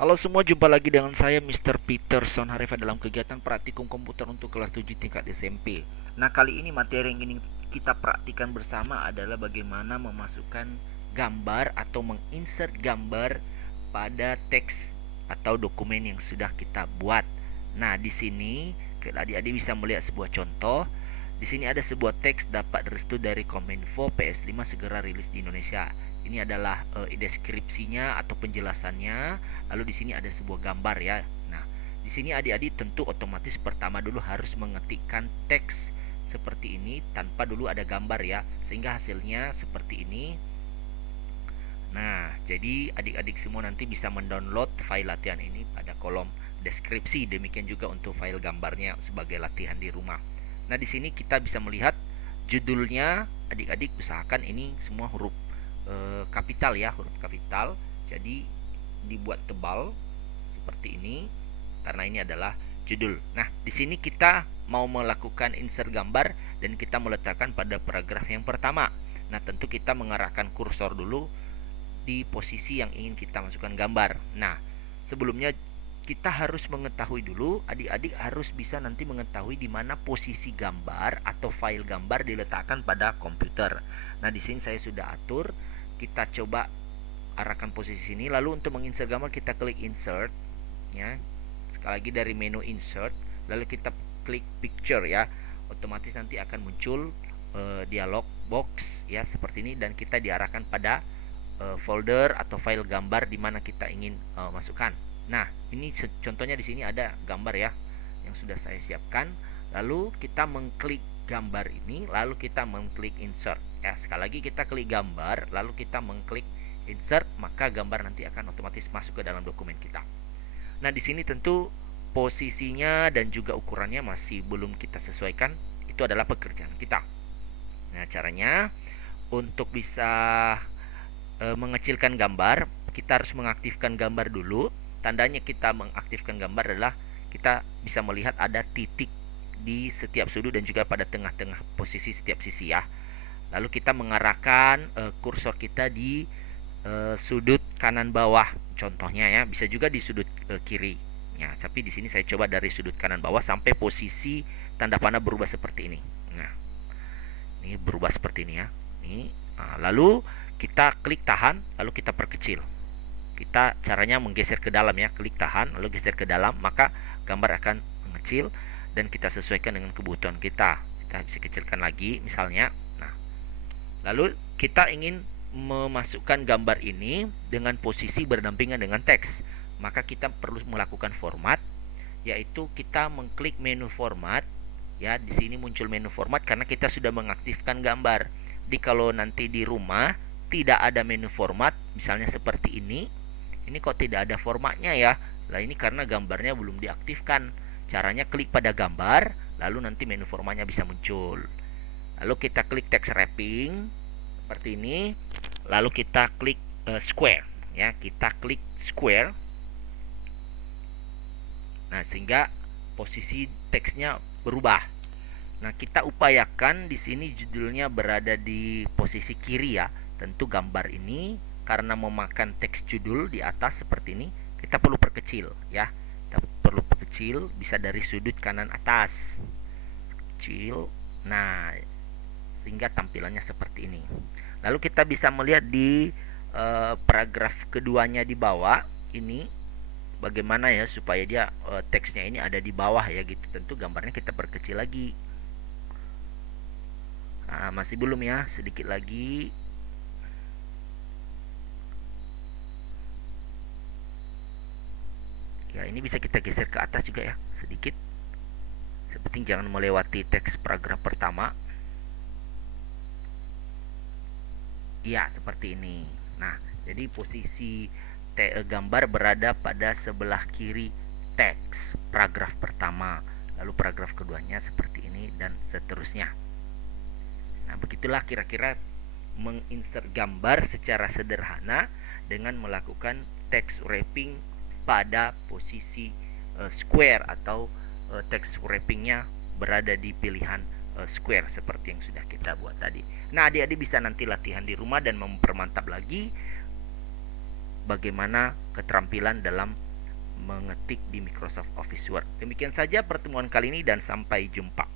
Halo semua, jumpa lagi dengan saya Mr. Peterson Harifa dalam kegiatan praktikum komputer untuk kelas 7 tingkat SMP. Nah, kali ini materi yang ingin kita praktikan bersama adalah bagaimana memasukkan gambar atau menginsert gambar pada teks atau dokumen yang sudah kita buat. Nah, di sini adik-adik bisa melihat sebuah contoh. Di sini ada sebuah teks dapat restu dari Kominfo PS5 segera rilis di Indonesia. Ini adalah deskripsinya atau penjelasannya. Lalu di sini ada sebuah gambar ya. Nah, di sini adik-adik tentu otomatis pertama dulu harus mengetikkan teks seperti ini tanpa dulu ada gambar ya, sehingga hasilnya seperti ini. Nah, jadi adik-adik semua nanti bisa mendownload file latihan ini pada kolom deskripsi. Demikian juga untuk file gambarnya sebagai latihan di rumah. Nah, di sini kita bisa melihat judulnya. Adik-adik usahakan ini semua huruf kapital ya, huruf kapital. Jadi dibuat tebal seperti ini karena ini adalah judul. Nah, di sini kita mau melakukan insert gambar dan kita meletakkan pada paragraf yang pertama. Nah, tentu kita mengarahkan kursor dulu di posisi yang ingin kita masukkan gambar. Nah, sebelumnya kita harus mengetahui dulu, adik-adik harus bisa nanti mengetahui di mana posisi gambar atau file gambar diletakkan pada komputer. Nah, di sini saya sudah atur. Kita coba arahkan posisi sini. Lalu untuk menginsert gambar kita klik insert ya. Sekali lagi dari menu insert, lalu kita klik picture ya. Otomatis nanti akan muncul dialog box ya seperti ini dan kita diarahkan pada folder atau file gambar di mana kita ingin masukkan. Nah, ini contohnya di sini ada gambar ya yang sudah saya siapkan. Lalu kita mengklik gambar ini, lalu kita mengklik insert. Ya, sekali lagi kita klik gambar, lalu kita mengklik insert, maka gambar nanti akan otomatis masuk ke dalam dokumen kita. Nah, di sini tentu posisinya dan juga ukurannya masih belum kita sesuaikan. Itu adalah pekerjaan kita. Nah, caranya untuk bisa mengecilkan gambar, kita harus mengaktifkan gambar dulu. Tandanya kita mengaktifkan gambar adalah kita bisa melihat ada titik di setiap sudut dan juga pada tengah-tengah posisi setiap sisi ya. Lalu kita mengarahkan kursor kita di sudut kanan bawah contohnya ya, bisa juga di sudut kiri. Ya, tapi di sini saya coba dari sudut kanan bawah sampai posisi tanda panah berubah seperti ini. Nah, ini berubah seperti ini ya. Lalu kita klik tahan, lalu kita perkecil. Kita caranya menggeser ke dalam ya, klik tahan, lalu geser ke dalam, maka gambar akan mengecil dan kita sesuaikan dengan kebutuhan kita. Kita bisa kecilkan lagi misalnya. Nah, lalu kita ingin memasukkan gambar ini dengan posisi berdampingan dengan teks, maka kita perlu melakukan format, yaitu kita mengklik menu format. Ya, di sini muncul menu format karena kita sudah mengaktifkan gambar. Kalau nanti di rumah tidak ada menu format, misalnya seperti ini kok tidak ada formatnya ya. Lah, ini karena gambarnya belum diaktifkan. Caranya klik pada gambar, lalu nanti menu formatnya bisa muncul. Lalu kita klik text wrapping seperti ini. Lalu kita klik square ya, kita klik square. Nah, sehingga posisi teksnya berubah. Nah, kita upayakan di sini judulnya berada di posisi kiri ya. Tentu gambar ini karena memakan teks judul di atas seperti ini, kita perlu perkecil ya. Kita perlu perkecil, bisa dari sudut kanan atas. Kecil. Nah, sehingga tampilannya seperti ini. Lalu kita bisa melihat di paragraf keduanya di bawah ini bagaimana ya supaya dia teksnya ini ada di bawah ya gitu. Tentu gambarnya kita perkecil lagi. Nah, masih belum ya, sedikit lagi. Ya, ini bisa kita geser ke atas juga ya, sedikit. Seperti jangan melewati teks paragraf pertama. Ya, seperti ini. Nah, jadi posisi gambar berada pada sebelah kiri teks paragraf pertama, lalu paragraf keduanya seperti ini dan seterusnya. Nah, begitulah kira-kira menginsert gambar secara sederhana dengan melakukan text wrapping pada posisi square atau text wrappingnya berada di pilihan square seperti yang sudah kita buat tadi. Nah, adik-adik bisa nanti latihan di rumah dan mempermantap lagi bagaimana keterampilan dalam mengetik di Microsoft Office Word. Demikian saja pertemuan kali ini dan sampai jumpa.